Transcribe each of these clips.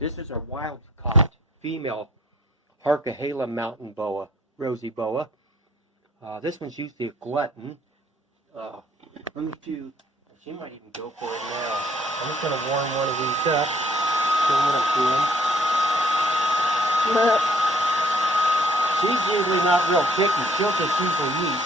This is our wild-caught female Harquahala mountain boa, Rosy boa. This one's usually a glutton. She might even go for it now. I'm just going to warm one of these up. Show what I'm doing. She's usually not real picky. She'll just usually eat.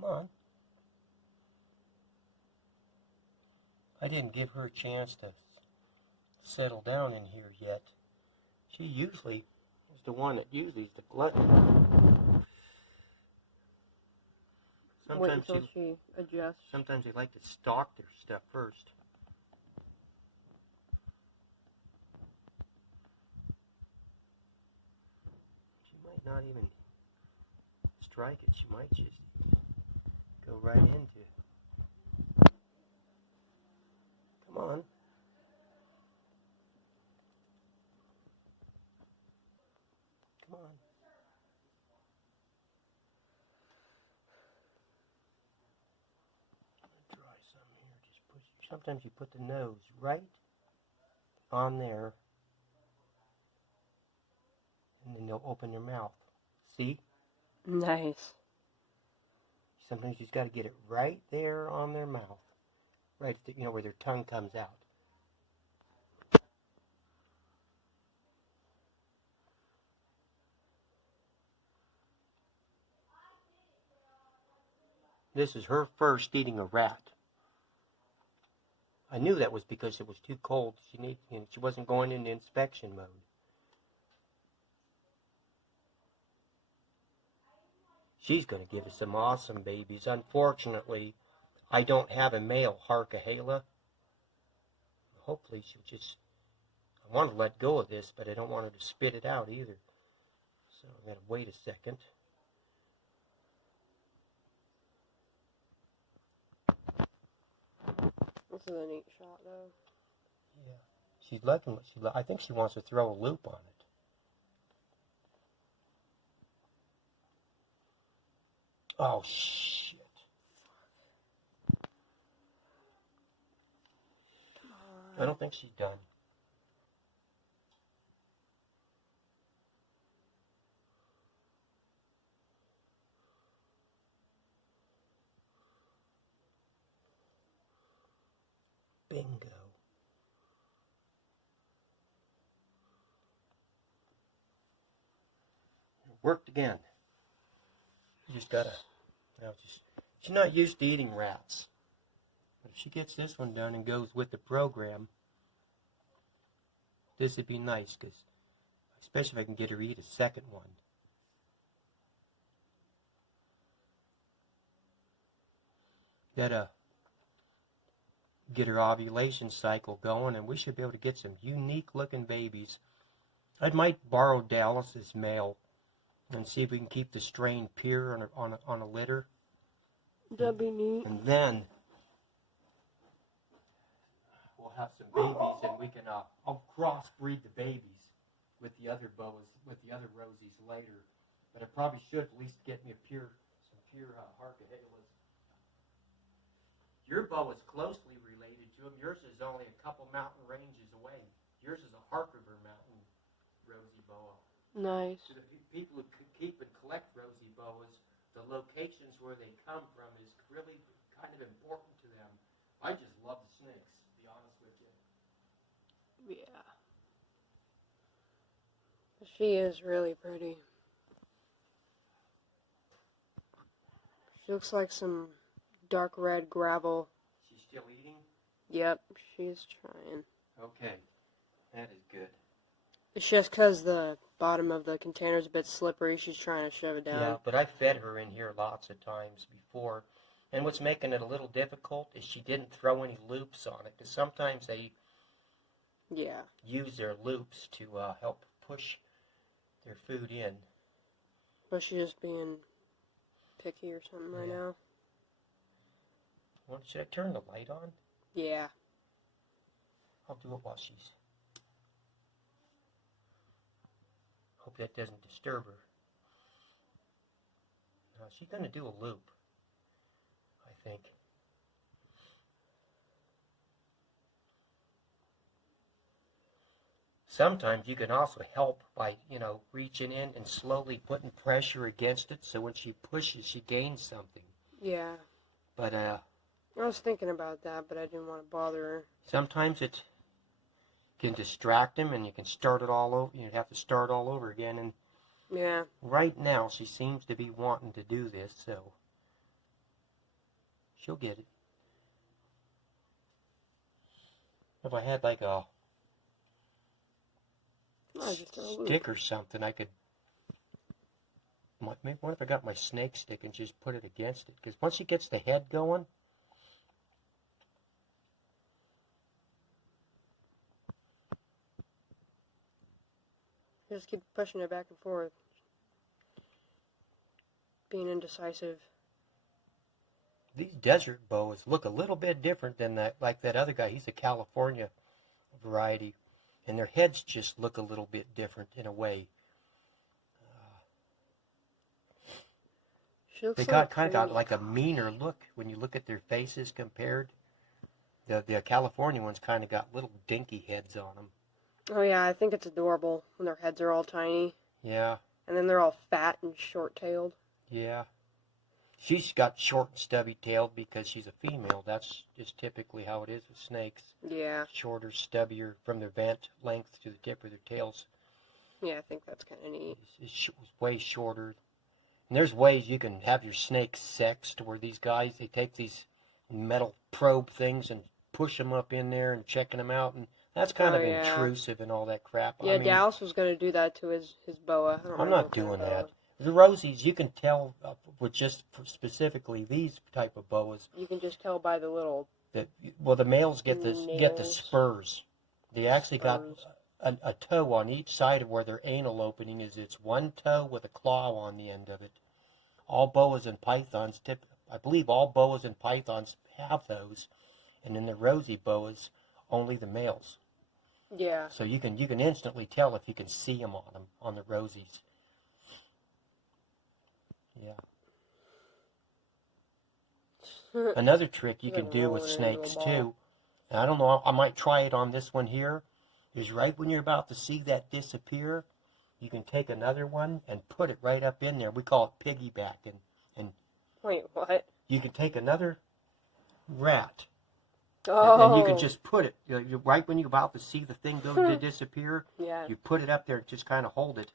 Come on. I didn't give her a chance to settle down in here yet. She usually is the one that usually is the glutton. Wait until she adjusts. Sometimes they like to stalk their stuff first. She might not even strike it. She might just go right into. Come on. Come on. Try some here. Just push. Sometimes you put the nose right on there, and then they'll open their mouth. See? Nice. Sometimes you just got to get it right there on their mouth, right, where their tongue comes out. This is her first eating a rat. I knew that was because it was too cold. She wasn't going into inspection mode. She's going to give us some awesome babies. Unfortunately, I don't have a male Harquahala. Hopefully she'll just... I want to let go of this, but I don't want her to spit it out either. So I'm going to wait a second. This is a neat shot, though. Yeah. She's liking what I think she wants to throw a loop on it. Oh, shit. Come on. I don't think she's done. Bingo. It worked again. You just gotta... she's not used to eating rats. But if she gets this one done and goes with the program, this would be nice, especially if I can get her to eat a second one. Gotta get her ovulation cycle going, and we should be able to get some unique looking babies. I might borrow Dallas's male and see if we can keep the strain pure on a litter. That'd be neat. And then we'll have some babies, and we can I'll crossbreed the babies with the other boas, with the other Rosies later. But I probably should at least get me some pure Harquahalas. Your boa is closely related to him. Yours is only a couple mountain ranges away. Yours is a Harquahala mountain Rosy boa. Nice. To the people who keep and collect Rosy boas, the locations where they come from is really kind of important to them. I just love the snakes, to be honest with you. Yeah. She is really pretty. She looks like some dark red gravel. She's still eating? Yep, she's trying. Okay, that is good. It's just because the bottom of the container is a bit slippery. She's trying to shove it down. Yeah, but I fed her in here lots of times before. And what's making it a little difficult is she didn't throw any loops on it. Because sometimes they use their loops to help push their food in. But she's just being picky or something right now. Well, should I turn the light on? Yeah. I'll do it while she's... Hope that doesn't disturb her. Now, she's going to do a loop, I think. Sometimes you can also help by, reaching in and slowly putting pressure against it, so when she pushes, she gains something. Yeah. But, I was thinking about that, but I didn't want to bother her. Sometimes it can distract him, and you can start it all over. You'd have to start all over again, and yeah. Right now, she seems to be wanting to do this, so she'll get it. If I had like a stick or something, I could... Maybe what if I got my snake stick and just put it against it? Because once she gets the head going... Just keep pushing it back and forth. Being indecisive. These desert boas look a little bit different than that other guy. He's a California variety. And their heads just look a little bit different in a way. They kind of got like a meaner look when you look at their faces compared. The California ones kind of got little dinky heads on them. Oh yeah, I think it's adorable when their heads are all tiny. Yeah. And then they're all fat and short-tailed. Yeah. She's got short and stubby-tailed because she's a female. That's just typically how it is with snakes. Yeah. Shorter, stubbier from their vent length to the tip of their tails. Yeah, I think that's kind of neat. It's way shorter. And there's ways you can have your snakes sexed where these guys, they take these metal probe things and push them up in there and checking them out. And that's kind of intrusive and all that crap. Yeah, Dallas was going to do that to his boa. I'm not doing that. The Rosies, you can tell with just specifically these type of boas. You can just tell by the little... the males get the spurs. They actually got a toe on each side of where their anal opening is. It's one toe with a claw on the end of it. All boas and pythons, I believe all boas and pythons have those. And in the Rosy boas, only the males. Yeah. So you can instantly tell if you can see them on the Rosies. Yeah. Another trick you can do with snakes too, and I don't know, I might try it on this one here, is right when you're about to see that disappear, you can take another one and put it right up in there. We call it piggybacking. And wait, what? You can take another rat. Oh. And you can just put it, right when you're about to see the thing go to disappear, you put it up there and just kind of hold it.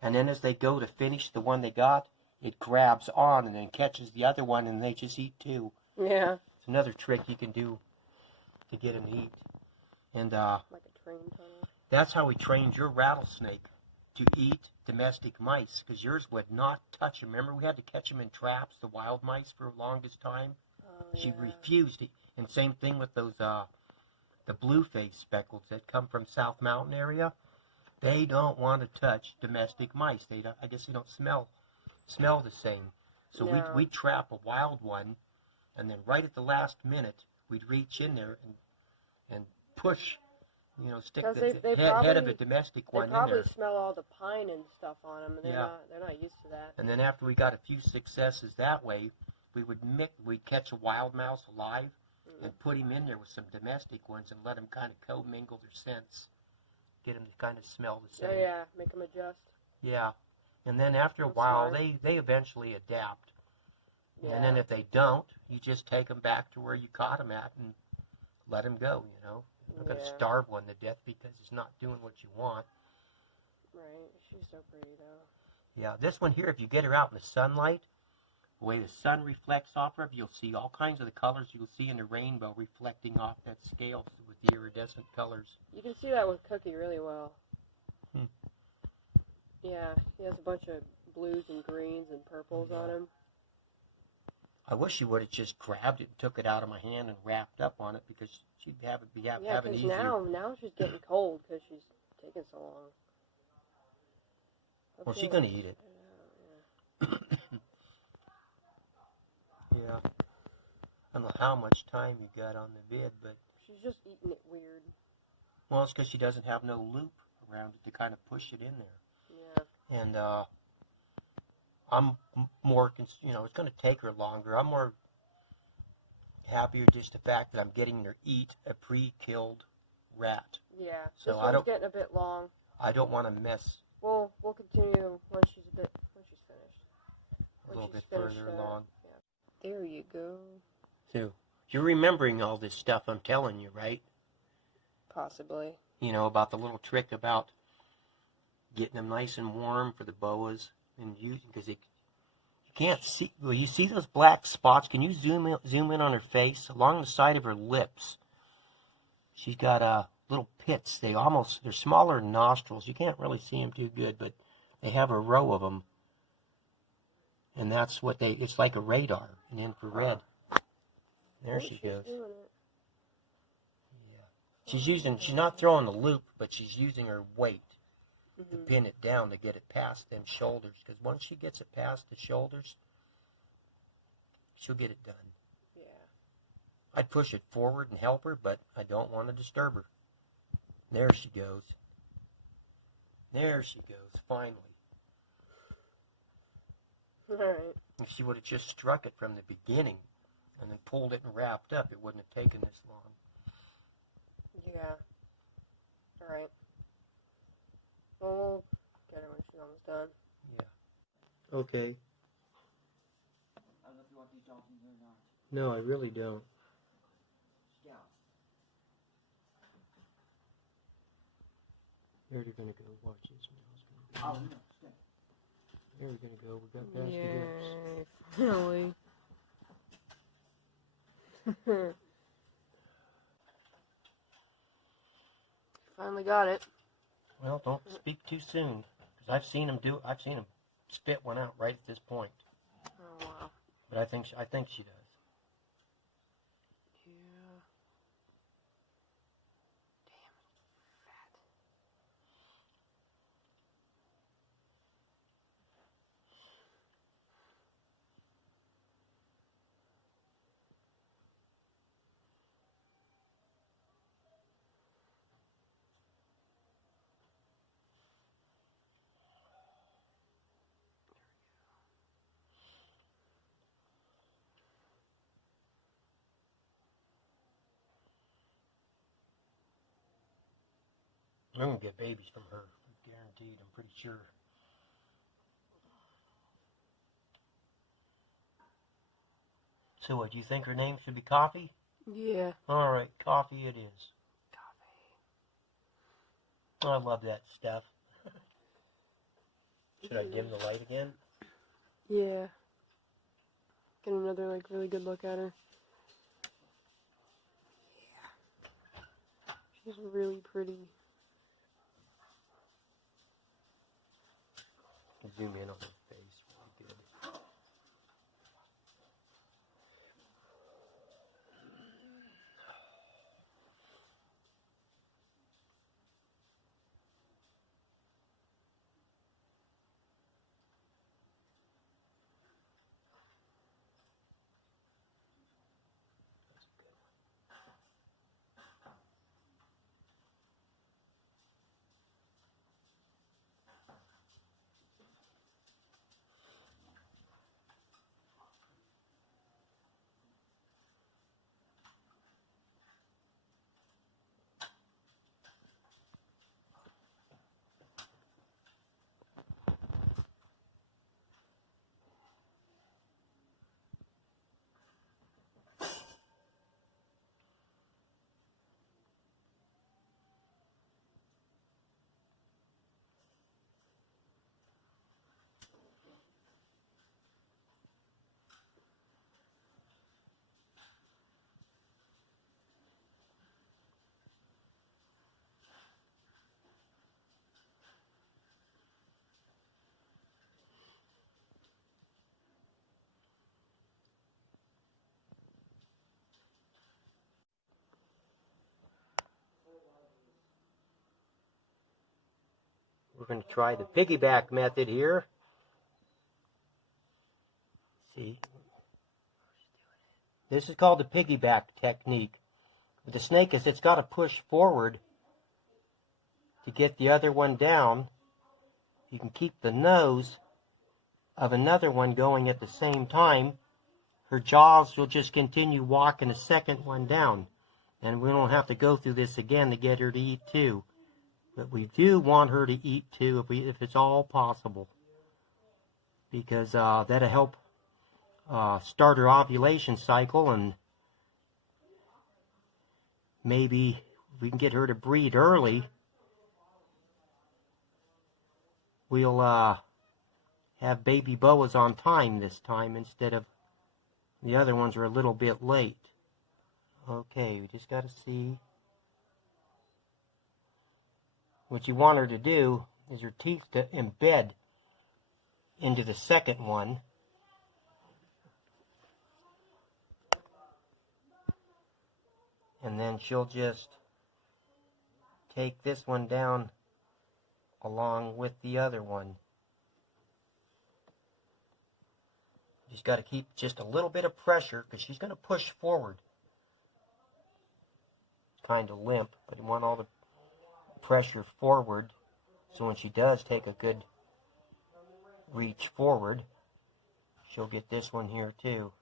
And then as they go to finish the one they got, it grabs on and then catches the other one and they just eat too. Yeah. It's another trick you can do to get them to eat. And like a train tunnel. That's how we trained your rattlesnake to eat domestic mice, because yours would not touch them. Remember, we had to catch them in traps, the wild mice, for the longest time? She refused it. And same thing with those, the blue-faced speckles that come from South Mountain area. They don't want to touch domestic mice. I guess they don't smell the same. So we'd trap a wild one, and then right at the last minute, we'd reach in there and push, stick the head of a domestic one in there. They probably smell all the pine and stuff on them, and they're not used to that. And then after we got a few successes that way, we'd catch a wild mouse alive and put him in there with some domestic ones and let him kind of co-mingle their scents, get them to kind of smell the same. Oh yeah, make them adjust. Yeah. And then after a while, they eventually adapt. Yeah. And then if they don't, you just take them back to where you caught them at and let them go, You're not going to starve one to death because it's not doing what you want. Right. She's so pretty, though. Yeah. This one here, if you get her out in the sunlight, the way the sun reflects off her, you'll see all kinds of the colors you'll see in the rainbow reflecting off that scale with the iridescent colors. You can see that with Cookie really well. Yeah, he has a bunch of blues and greens and purples on him. I wish you would have just grabbed it and took it out of my hand and wrapped up on it, because she'd have it having easier. Now she's getting cold because she's taking so long. Well, she's going to eat it. Yeah. I don't know how much time you got on the vid, but... She's just eating it weird. Well, it's because she doesn't have no loop around it to kind of push it in there. Yeah. And I'm more, it's going to take her longer. I'm more happier just the fact that I'm getting her eat a pre-killed rat. Yeah. So this one's getting a bit long. I don't want to mess. We'll continue when she's finished. A little bit further along. Yeah. There you go. So you're remembering all this stuff I'm telling you, right? Possibly. About the little trick about getting them nice and warm for the boas, and using, because you can't see. Well, you see those black spots? Can you zoom in on her face along the side of her lips? She's got little pits. They're smaller than nostrils. You can't really see them too good, but they have a row of them, and that's what it's like a radar, an infrared. There she goes. She's not throwing the loop, but she's using her weight to pin it down to get it past them shoulders. Because once she gets it past the shoulders, she'll get it done. Yeah. I'd push it forward and help her, but I don't want to disturb her. There she goes. There she goes, finally. All right. If she would have just struck it from the beginning and then pulled it and wrapped up, it wouldn't have taken this long. Yeah. All right. Well, we'll get her when she's almost done. Yeah. Okay. I don't know if you want these dolphins or not. No, I really don't. Scout. There they're going to go. Watch this. Oh, no, stay. There we're going to go. We got past the hips. Finally. Finally got it. Well, don't speak too soon, because I've seen him spit one out right at this point. Oh wow. But I think she does. Yeah. I'm going to get babies from her, guaranteed. I'm pretty sure. So what, do you think her name should be Coffee? Yeah. All right, Coffee it is. Coffee. I love that stuff. Should I dim the light again? Yeah. Get another really good look at her. Yeah. She's really pretty. Zoom in on her face really good. We're going to try the piggyback method here. See? This is called the piggyback technique. With the snake, it's got to push forward to get the other one down, you can keep the nose of another one going at the same time. Her jaws will just continue walking the second one down. And we don't have to go through this again to get her to eat too. But we do want her to eat too if it's all possible. Because that'll help start her ovulation cycle, and maybe we can get her to breed early. We'll have baby boas on time this time instead of the other ones are a little bit late. Okay, we just got to see. What you want her to do is her teeth to embed into the second one. And then she'll just take this one down along with the other one. Just got to keep just a little bit of pressure because she's going to push forward. Kind of limp, but you want all the pressure forward so when she does take a good reach forward, she'll get this one here too.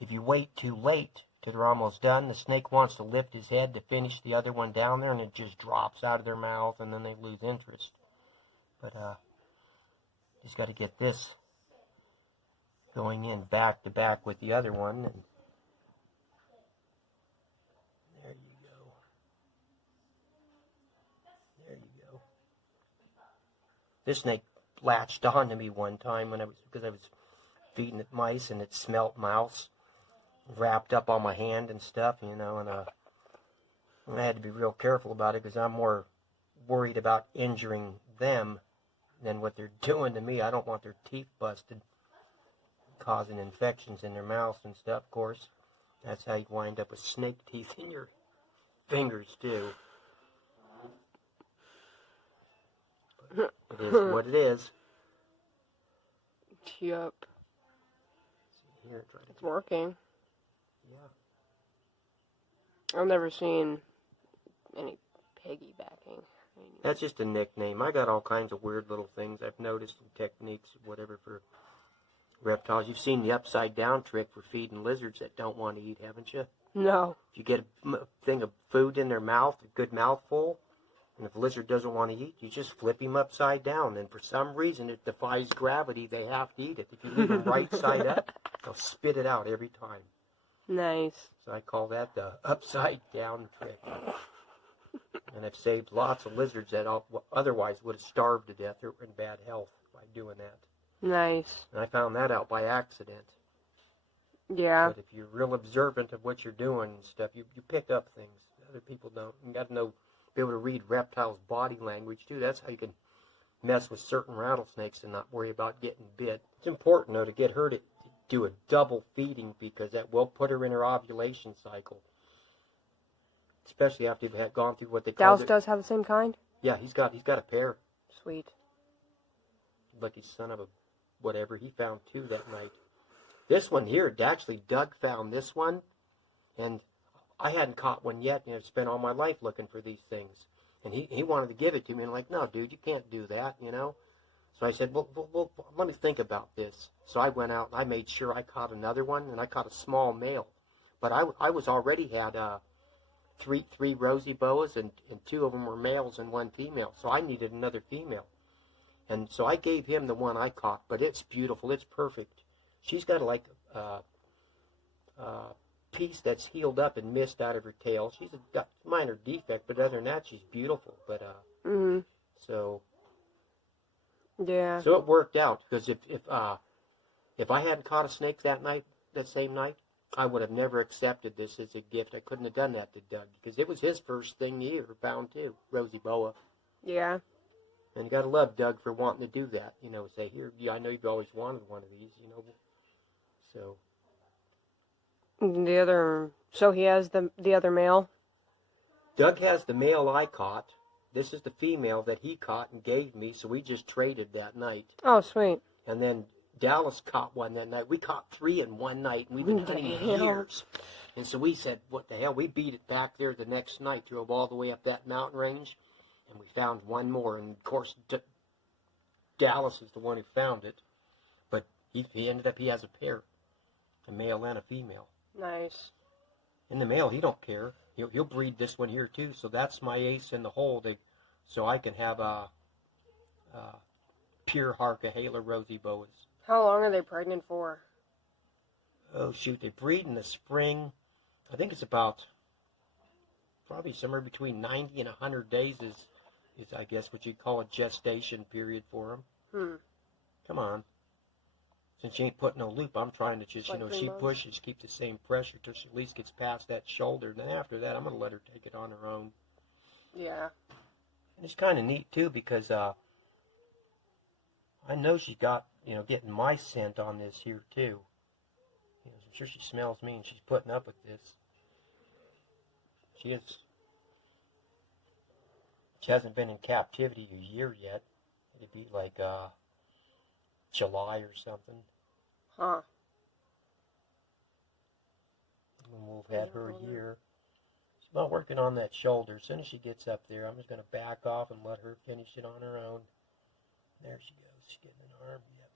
If you wait too late till they're almost done, the snake wants to lift his head to finish the other one down there, and it just drops out of their mouth, and then they lose interest. But just got to get this going in back to back with the other one. And there you go. There you go. This snake latched on to me one time because I was feeding it mice, and it smelt mouse wrapped up on my hand and stuff, and I had to be real careful about it because I'm more worried about injuring them than what they're doing to me. I don't want their teeth busted, causing infections in their mouths and stuff, of course. That's how you wind up with snake teeth in your fingers, too. But it is what it is. Yep. See here, try to it's working. Yeah. I've never seen any piggybacking. That's just a nickname. I got all kinds of weird little things I've noticed and techniques, whatever, for reptiles. You've seen the upside down trick for feeding lizards that don't want to eat, haven't you? No. If you get a thing of food in their mouth, a good mouthful, and if the lizard doesn't want to eat, you just flip him upside down. And for some reason, it defies gravity. They have to eat it. If you leave them right side up, they'll spit it out every time. Nice. So I call that the upside down trick. And I've saved lots of lizards that otherwise would have starved to death or in bad health by doing that. Nice. And I found that out by accident. Yeah. But if you're real observant of what you're doing and stuff, you pick up things other people don't. You got to be able to read reptiles' body language too. That's how you can mess with certain rattlesnakes and not worry about getting bit. It's important though to get her to do a double feeding because that will put her in her ovulation cycle. Especially after you've gone through what they call Dallas does have the same kind? Yeah, he's got a pair. Sweet. Lucky son of a whatever, he found two that night. This one here, actually Doug found this one, and I hadn't caught one yet, and I've spent all my life looking for these things. And he wanted to give it to me, and I'm like, no, dude, you can't do that, So I said, well, let me think about this. So I went out, and I made sure I caught another one, and I caught a small male. But I was already had three Rosy boas, and two of them were males and one female. So I needed another female. And so I gave him the one I caught, but it's beautiful. It's perfect. She's got like a piece that's healed up and missed out of her tail. She's got a minor defect, but other than that, she's beautiful. But so yeah. So it worked out because if I hadn't caught a snake that same night, I would have never accepted this as a gift. I couldn't have done that to Doug because it was his first thing he ever found too, Rosy boa. Yeah. And you got to love Doug for wanting to do that. Say, here, I know you've always wanted one of these, So. So he has the other male? Doug has the male I caught. This is the female that he caught and gave me, so we just traded that night. Oh, sweet. And then Dallas caught one that night. We caught three in one night, and we've been hunting years. And so we said, what the hell? We beat it back there the next night, drove all the way up that mountain range, and we found one more. And, of course, Dallas is the one who found it. But he ended up, he has a pair, a male and a female. Nice. In the male, he don't care. He'll breed this one here, too. So that's my ace in the hole. So I can have a pure Harquahala Rosy boas. How long are they pregnant for? Oh, shoot. They breed in the spring. I think it's about probably somewhere between 90 and 100 days is I guess, what you'd call a gestation period for them. Come on. Since she ain't putting no loop, I'm trying to just, Like she 3 months? pushes, keep the same pressure till she at least gets past that shoulder. Then after that, I'm going to let her take it on her own. Yeah. And it's kind of neat, too, because I know she got, getting my scent on this here, too. I'm sure she smells me and she's putting up with this. She hasn't been in captivity a year yet. It'd be like July or something. Huh. And we'll have had her a year. She's not working on that shoulder. As soon as she gets up there, I'm just going to back off and let her finish it on her own. There she goes. She's getting an arm. Yep.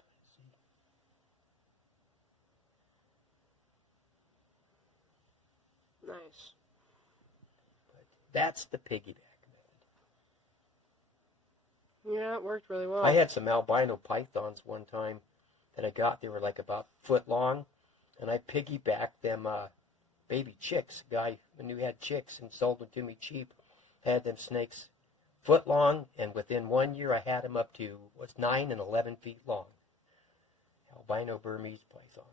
See? Nice. But that's the piggyback method. Yeah, it worked really well. I had some albino pythons one time that I got. They were like about a foot long, and I piggybacked them baby chicks. A guy who had chicks and sold them to me cheap. Had them snakes foot long, and within 1 year I had them up to 9 and 11 feet long. Albino Burmese python.